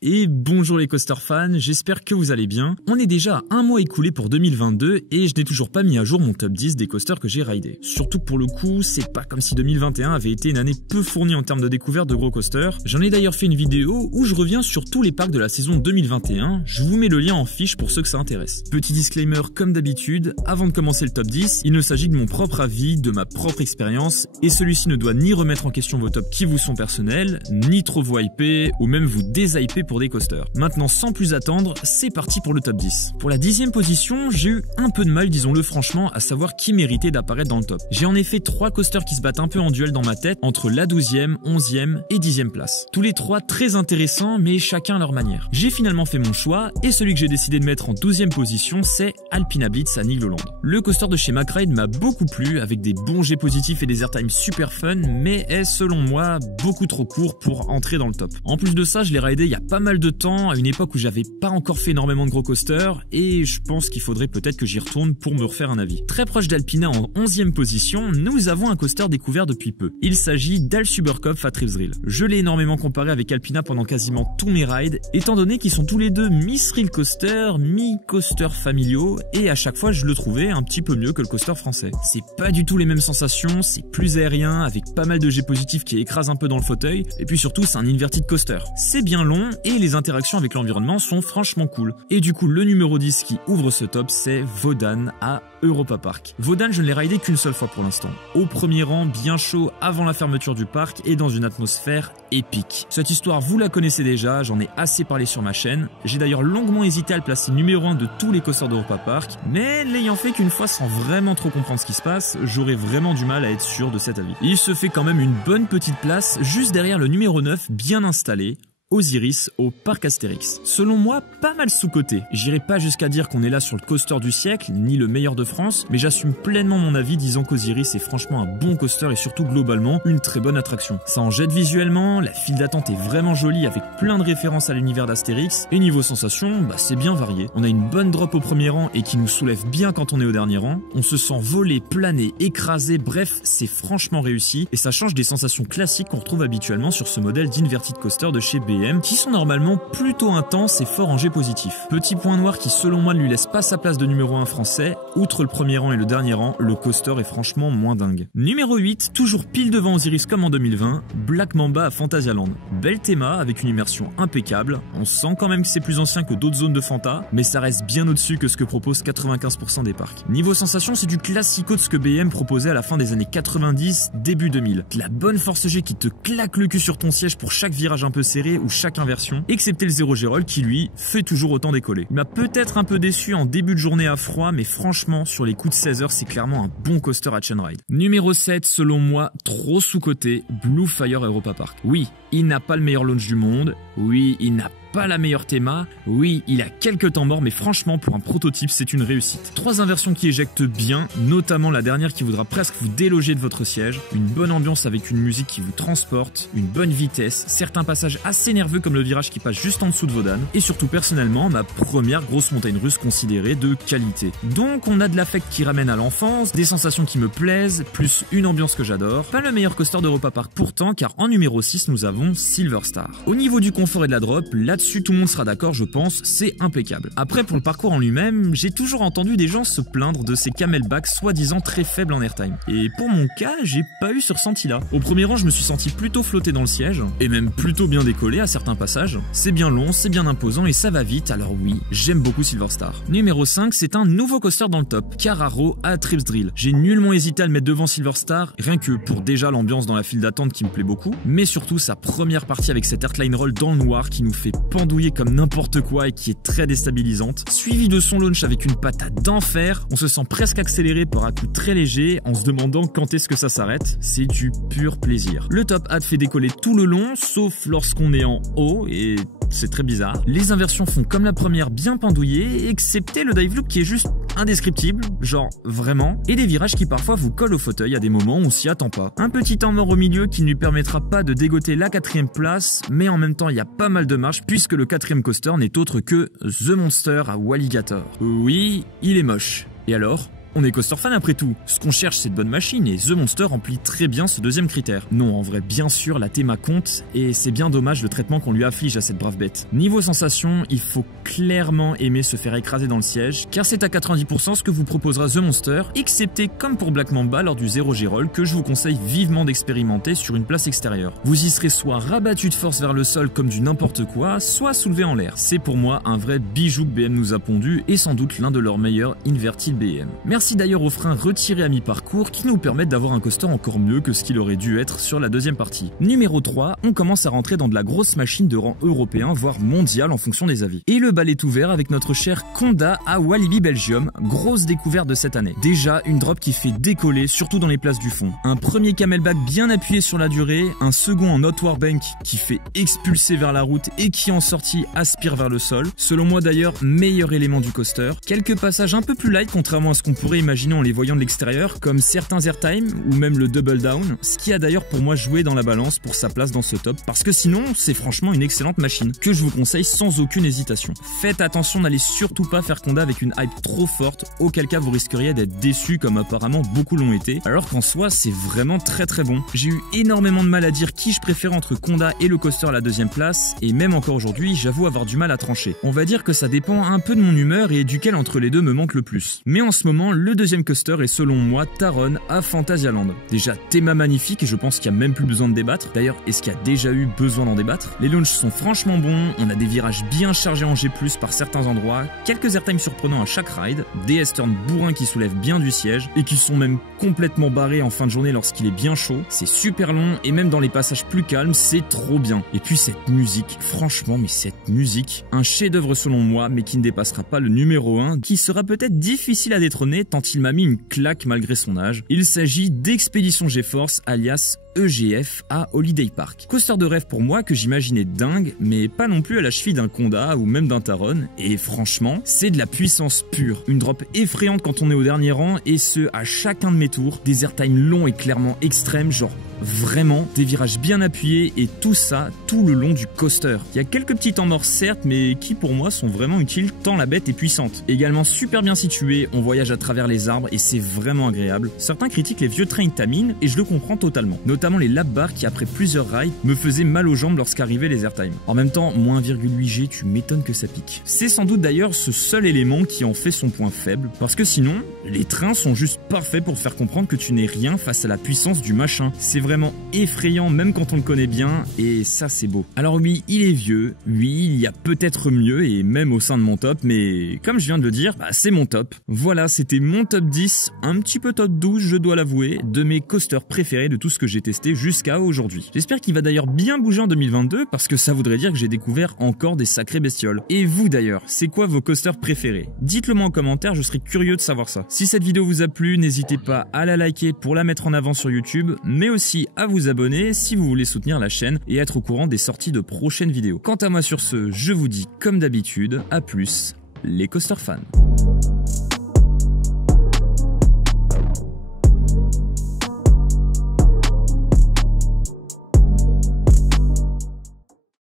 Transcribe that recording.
Et bonjour les coaster fans, j'espère que vous allez bien. On est déjà à un mois écoulé pour 2022 et je n'ai toujours pas mis à jour mon top 10 des coasters que j'ai raidés. Surtout que pour le coup, c'est pas comme si 2021 avait été une année peu fournie en termes de découverte de gros coasters. J'en ai d'ailleurs fait une vidéo où je reviens sur tous les parcs de la saison 2021, je vous mets le lien en fiche pour ceux que ça intéresse. Petit disclaimer comme d'habitude, avant de commencer le top 10, il ne s'agit que de mon propre avis, de ma propre expérience, et celui-ci ne doit ni remettre en question vos tops qui vous sont personnels, ni trop vous hyper, ou même vous déshyper pour des coasters. Maintenant, sans plus attendre, c'est parti pour le top 10. Pour la 10e position, j'ai eu un peu de mal, disons-le franchement, à savoir qui méritait d'apparaître dans le top. J'ai en effet 3 coasters qui se battent un peu en duel dans ma tête, entre la 12e, 11e et 10e place. Tous les 3 très intéressants, mais chacun à leur manière. J'ai finalement fait mon choix, et celui que j'ai décidé de mettre en 12e position, c'est Alpina Blitz à Nigloland. Le coaster de chez McRide m'a beaucoup plu, avec des bons jets positifs et des airtimes super fun, mais est selon moi beaucoup trop court pour entrer dans le top. En plus de ça, je l'ai raidé il y a pas mal de temps, à une époque où j'avais pas encore fait énormément de gros coasters, et je pense qu'il faudrait peut-être que j'y retourne pour me refaire un avis. Très proche d'Alpina en 11e position, nous avons un coaster découvert depuis peu. Il s'agit d'Al Superkopf à Tripsdrill. Je l'ai énormément comparé avec Alpina pendant quasiment tous mes rides, étant donné qu'ils sont tous les deux mi-thrill coaster, mi-coaster familiaux, et à chaque fois je le trouvais un petit peu mieux que le coaster français. C'est pas du tout les mêmes sensations, c'est plus aérien, avec pas mal de jets positifs qui écrasent un peu dans le fauteuil, et puis surtout c'est un inverted coaster. C'est bien long, et les interactions avec l'environnement sont franchement cool. Et du coup, le numéro 10 qui ouvre ce top, c'est Wodan à Europa Park. Wodan, je ne l'ai raidé qu'une seule fois pour l'instant. Au premier rang, bien chaud avant la fermeture du parc et dans une atmosphère épique. Cette histoire, vous la connaissez déjà, j'en ai assez parlé sur ma chaîne. J'ai d'ailleurs longuement hésité à le placer numéro 1 de tous les coasters d'Europa Park, mais l'ayant fait qu'une fois sans vraiment trop comprendre ce qui se passe, j'aurais vraiment du mal à être sûr de cet avis. Il se fait quand même une bonne petite place juste derrière le numéro 9 bien installé, Osiris au parc Astérix. Selon moi, pas mal sous-coté. J'irai pas jusqu'à dire qu'on est là sur le coaster du siècle, ni le meilleur de France, mais j'assume pleinement mon avis disant qu'Osiris est franchement un bon coaster et surtout globalement une très bonne attraction. Ça en jette visuellement, la file d'attente est vraiment jolie avec plein de références à l'univers d'Astérix, et niveau sensation, c'est bien varié. On a une bonne drop au premier rang et qui nous soulève bien quand on est au dernier rang. On se sent voler, planer, écraser, bref, c'est franchement réussi et ça change des sensations classiques qu'on retrouve habituellement sur ce modèle d'inverted coaster de chez BM qui sont normalement plutôt intenses et fort en jet positif. Petit point noir qui selon moi ne lui laisse pas sa place de numéro 1 français, outre le premier rang et le dernier rang, le coaster est franchement moins dingue. Numéro 8, toujours pile devant Osiris comme en 2020, Black Mamba à Phantasialand. Bel thème avec une immersion impeccable, on sent quand même que c'est plus ancien que d'autres zones de Fanta, mais ça reste bien au-dessus que ce que propose 95% des parcs. Niveau sensation, c'est du classico de ce que BM proposait à la fin des années 90, début 2000. De la bonne force G qui te claque le cul sur ton siège pour chaque virage un peu serré ou chaque inversion, excepté le 0 G-Roll qui lui fait toujours autant décoller. Il m'a peut-être un peu déçu en début de journée à froid, mais franchement sur les coups de 16 heures c'est clairement un bon coaster à chain ride. Numéro 7, selon moi trop sous-coté, Blue Fire Europa Park. Oui, il n'a pas le meilleur launch du monde, oui, il n'a pas la meilleure théma, oui, il a quelques temps morts, mais franchement, pour un prototype, c'est une réussite. 3 inversions qui éjectent bien, notamment la dernière qui voudra presque vous déloger de votre siège, une bonne ambiance avec une musique qui vous transporte, une bonne vitesse, certains passages assez nerveux comme le virage qui passe juste en dessous de Wodan, et surtout personnellement, ma première grosse montagne russe considérée de qualité. Donc on a de l'affect qui ramène à l'enfance, des sensations qui me plaisent, plus une ambiance que j'adore. Pas le meilleur coaster d'Europa Park pourtant, car en numéro 6, nous avons Silver Star. Au niveau du confort et de la drop, là-dessus tout le monde sera d'accord je pense, c'est impeccable. Après pour le parcours en lui-même, j'ai toujours entendu des gens se plaindre de ces camelbacks soi-disant très faibles en airtime. Et pour mon cas, j'ai pas eu ce ressenti-là. Au premier rang, je me suis senti plutôt flotté dans le siège, et même plutôt bien décollé à certains passages. C'est bien long, c'est bien imposant et ça va vite, alors oui, j'aime beaucoup Silver Star. Numéro 5, c'est un nouveau coaster dans le top, Carraro à Tripsdrill. J'ai nullement hésité à le mettre devant Silver Star, rien que pour déjà l'ambiance dans la file d'attente qui me plaît beaucoup, mais surtout sa première partie avec cette airline roll dans le noir qui nous fait pendouiller comme n'importe quoi et qui est très déstabilisante, suivi de son launch avec une patate d'enfer. On se sent presque accéléré par un coup très léger en se demandant quand est-ce que ça s'arrête. C'est du pur plaisir. Le top hat fait décoller tout le long, sauf lorsqu'on est en haut et c'est très bizarre. Les inversions font comme la première bien pendouillées, excepté le dive loop qui est juste indescriptible, genre vraiment, et des virages qui parfois vous collent au fauteuil à des moments où on s'y attend pas. Un petit temps mort au milieu qui ne lui permettra pas de dégoter la 4ème place, mais en même temps il y a pas mal de marge puisque le 4ème coaster n'est autre que The Monster à Walligator. Oui, il est moche. Et alors ? On est coaster fan après tout. Ce qu'on cherche, c'est de bonnes machines et The Monster remplit très bien ce deuxième critère. Non, en vrai, bien sûr, la théma compte et c'est bien dommage le traitement qu'on lui afflige à cette brave bête. Niveau sensation, il faut clairement aimer se faire écraser dans le siège, car c'est à 90% ce que vous proposera The Monster, excepté comme pour Black Mamba lors du 0 G-Roll que je vous conseille vivement d'expérimenter sur une place extérieure. Vous y serez soit rabattu de force vers le sol comme du n'importe quoi, soit soulevé en l'air. C'est pour moi un vrai bijou que BM nous a pondu et sans doute l'un de leurs meilleurs invertibles BM. Merci d'ailleurs aux freins retirés à mi-parcours qui nous permettent d'avoir un coaster encore mieux que ce qu'il aurait dû être sur la deuxième partie. Numéro 3, on commence à rentrer dans de la grosse machine de rang européen voire mondial en fonction des avis. Et le bal est ouvert avec notre cher Conda à Walibi Belgium, grosse découverte de cette année. Déjà une drop qui fait décoller surtout dans les places du fond. Un premier camelback bien appuyé sur la durée, un second en outward bank qui fait expulser vers la route et qui en sortie aspire vers le sol. Selon moi d'ailleurs, meilleur élément du coaster. Quelques passages un peu plus light contrairement à ce qu'on pourrait imaginer en les voyant de l'extérieur, comme certains airtime ou même le double down, ce qui a d'ailleurs pour moi joué dans la balance pour sa place dans ce top, parce que sinon c'est franchement une excellente machine, que je vous conseille sans aucune hésitation. Faites attention, n'allez surtout pas faire Conda avec une hype trop forte, auquel cas vous risqueriez d'être déçu comme apparemment beaucoup l'ont été, alors qu'en soi c'est vraiment très bon. J'ai eu énormément de mal à dire qui je préfère entre Conda et le coaster à la deuxième place, et même encore aujourd'hui j'avoue avoir du mal à trancher. On va dire que ça dépend un peu de mon humeur et duquel entre les deux me manque le plus. Mais en ce moment, le deuxième coaster est selon moi Taron à Phantasialand. Déjà théma magnifique et je pense qu'il n'y a même plus besoin de débattre. D'ailleurs, est-ce qu'il y a déjà eu besoin d'en débattre? Les launches sont franchement bons, on a des virages bien chargés en G+, par certains endroits, quelques airtime surprenants à chaque ride, des S-turns bourrins qui soulèvent bien du siège et qui sont même complètement barrés en fin de journée lorsqu'il est bien chaud. C'est super long et même dans les passages plus calmes, c'est trop bien. Et puis cette musique, franchement, mais cette musique, un chef-d'œuvre selon moi, mais qui ne dépassera pas le numéro 1, qui sera peut-être difficile à détrôner tant il m'a mis une claque malgré son âge. Il s'agit d'Expédition GeForce alias EGF à Holiday Park. Coaster de rêve pour moi que j'imaginais dingue, mais pas non plus à la cheville d'un Conda ou même d'un Taron, et franchement, c'est de la puissance pure. Une drop effrayante quand on est au dernier rang, et ce à chacun de mes tours, des airtime longs et clairement extrêmes, genre vraiment des virages bien appuyés et tout ça tout le long du coaster. Il y a quelques petits temps morts certes, mais qui pour moi sont vraiment utiles tant la bête est puissante. Également super bien situé, on voyage à travers les arbres et c'est vraiment agréable. Certains critiquent les vieux trains Tamine et je le comprends totalement. Notamment les lap bars qui après plusieurs rides me faisaient mal aux jambes lorsqu'arrivaient les airtime. En même temps, moins 1,8 G, tu m'étonnes que ça pique. C'est sans doute d'ailleurs ce seul élément qui en fait son point faible, parce que sinon, les trains sont juste parfaits pour te faire comprendre que tu n'es rien face à la puissance du machin. C'est vraiment effrayant même quand on le connaît bien et ça c'est beau. Alors oui, il est vieux, oui, il y a peut-être mieux et même au sein de mon top, mais comme je viens de le dire, c'est mon top. Voilà, c'était mon top 10, un petit peu top 12 je dois l'avouer, de mes coasters préférés de tout ce que j'ai testé jusqu'à aujourd'hui. J'espère qu'il va d'ailleurs bien bouger en 2022 parce que ça voudrait dire que j'ai découvert encore des sacrées bestioles. Et vous d'ailleurs, c'est quoi vos coasters préférés? Dites-le moi en commentaire, je serais curieux de savoir ça. Si cette vidéo vous a plu, n'hésitez pas à la liker pour la mettre en avant sur YouTube, mais aussi à vous abonner si vous voulez soutenir la chaîne et être au courant des sorties de prochaines vidéos. Quant à moi sur ce, je vous dis comme d'habitude, à plus les coaster fans.